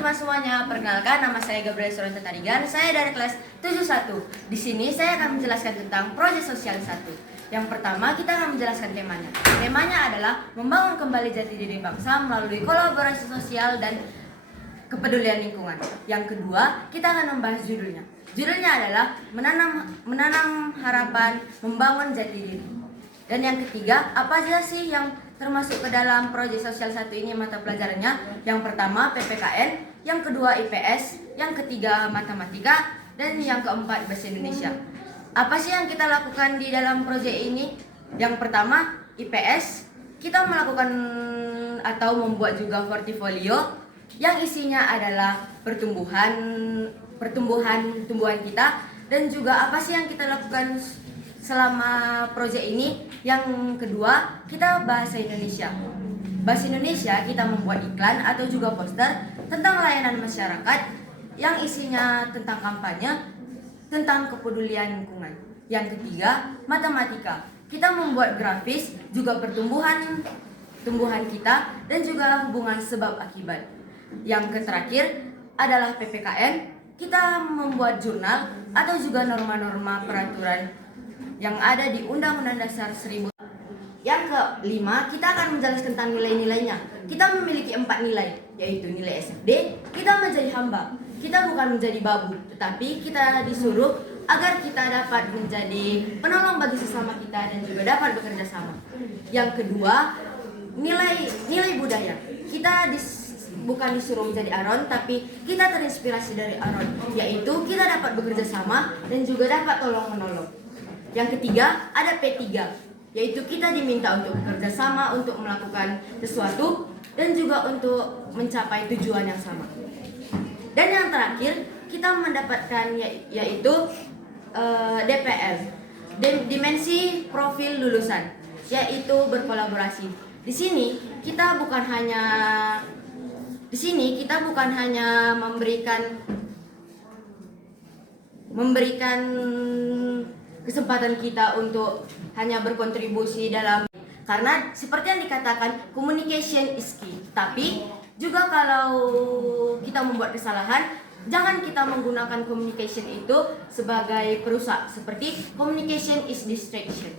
teman-teman semuanya, perkenalkan nama saya Gabriel Suranta Tarigan. Saya dari kelas 71. Di sini saya akan menjelaskan tentang proyek sosial 1. Yang pertama, kita akan menjelaskan temanya. Temanya adalah membangun kembali jati diri bangsa melalui kolaborasi sosial dan kepedulian lingkungan. Yang kedua, kita akan membahas judulnya. Judulnya adalah menanam harapan, membangun jati diri. Dan yang ketiga, apa saja sih yang termasuk ke dalam proyek sosial 1 ini mata pelajarannya? Yang pertama PPKN, yang kedua IPS, yang ketiga matematika, dan yang keempat bahasa Indonesia. Apa sih yang kita lakukan di dalam proyek ini? Yang pertama IPS, kita melakukan atau membuat juga portofolio yang isinya adalah pertumbuhan kita, dan juga apa sih yang kita lakukan selama proyek ini. Yang kedua, kita bahasa Indonesia. Bahasa Indonesia kita membuat iklan atau juga poster tentang layanan masyarakat yang isinya tentang kampanye, tentang kepedulian lingkungan. Yang ketiga, matematika. Kita membuat grafis, juga pertumbuhan kita, dan juga hubungan sebab akibat. Yang terakhir adalah PPKN. Kita membuat jurnal atau juga norma-norma peraturan yang ada di Undang-Undang Dasar 1000. Yang kelima, kita akan menjelaskan tentang nilai-nilainya. Kita memiliki 4 nilai, yaitu nilai SFD. Kita menjadi hamba. Kita bukan menjadi babu, tetapi kita disuruh agar kita dapat menjadi penolong bagi sesama kita dan juga dapat bekerja sama. Yang kedua, nilai budaya. Kita bukan disuruh menjadi Aron, tapi kita terinspirasi dari Aron, yaitu kita dapat bekerja sama dan juga dapat tolong-menolong. Yang ketiga, ada P3, yaitu kita diminta untuk bekerja sama untuk melakukan sesuatu dan juga untuk mencapai tujuan yang sama. Dan yang terakhir, kita mendapatkan yaitu DPL, dimensi profil lulusan, yaitu berkolaborasi. Di sini kita bukan hanya memberikan kesempatan kita untuk hanya berkontribusi dalam, karena seperti yang dikatakan communication is key. Tapi juga kalau kita membuat kesalahan, jangan kita menggunakan communication itu sebagai perusak, seperti communication is distraction.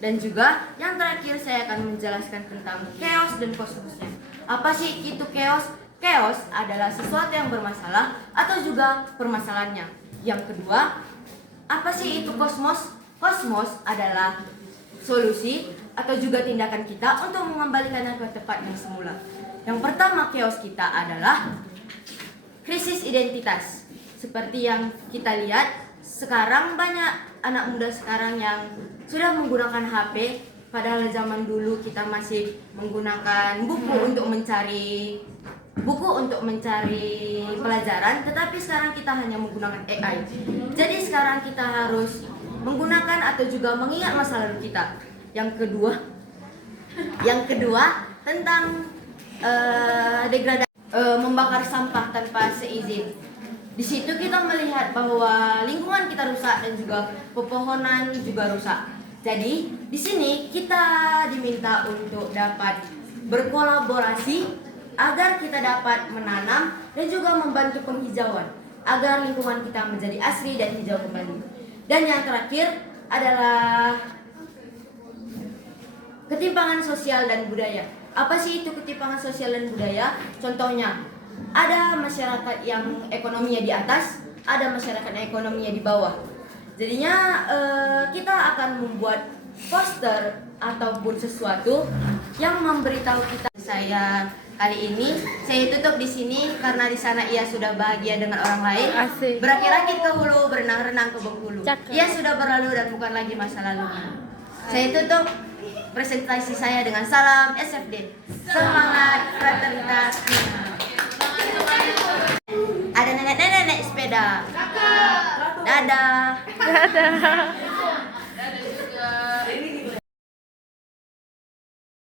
Dan juga yang terakhir saya akan menjelaskan tentang chaos dan kosmosnya. Apa sih itu chaos? Chaos adalah sesuatu yang bermasalah atau juga permasalahannya. Yang kedua, apa sih itu kosmos? Kosmos adalah solusi atau juga tindakan kita untuk mengembalikannya ke tempat yang semula. Yang pertama, chaos kita adalah krisis identitas. Seperti yang kita lihat, sekarang banyak anak muda sekarang yang sudah menggunakan HP, padahal zaman dulu kita masih menggunakan buku untuk mencari pelajaran, tetapi sekarang kita hanya menggunakan AI. Jadi sekarang kita harus menggunakan atau juga mengingat masa lalu kita. Yang kedua tentang degradasi, membakar sampah tanpa seizin. Di situ kita melihat bahwa lingkungan kita rusak dan juga pepohonan juga rusak. Jadi di sini kita diminta untuk dapat berkolaborasi agar kita dapat menanam dan juga membantu penghijauan agar lingkungan kita menjadi asri dan hijau kembali. Dan yang terakhir adalah ketimpangan sosial dan budaya. Apa sih itu ketimpangan sosial dan budaya? Contohnya, ada masyarakat yang ekonominya di atas, ada masyarakat yang ekonominya di bawah. Jadinya kita akan membuat poster ataupun sesuatu yang memberitahu kita. Kali ini saya tutup di sini karena di sana ia sudah bahagia dengan orang lain. Berakit-rakit ke hulu, berenang-renang ke Bengkulu. Ia sudah berlalu dan bukan lagi masa lalunya. Saya tutup presentasi saya dengan salam SFD. Semangat fraternitas. Ada nenek-nenek sepeda. Dadah.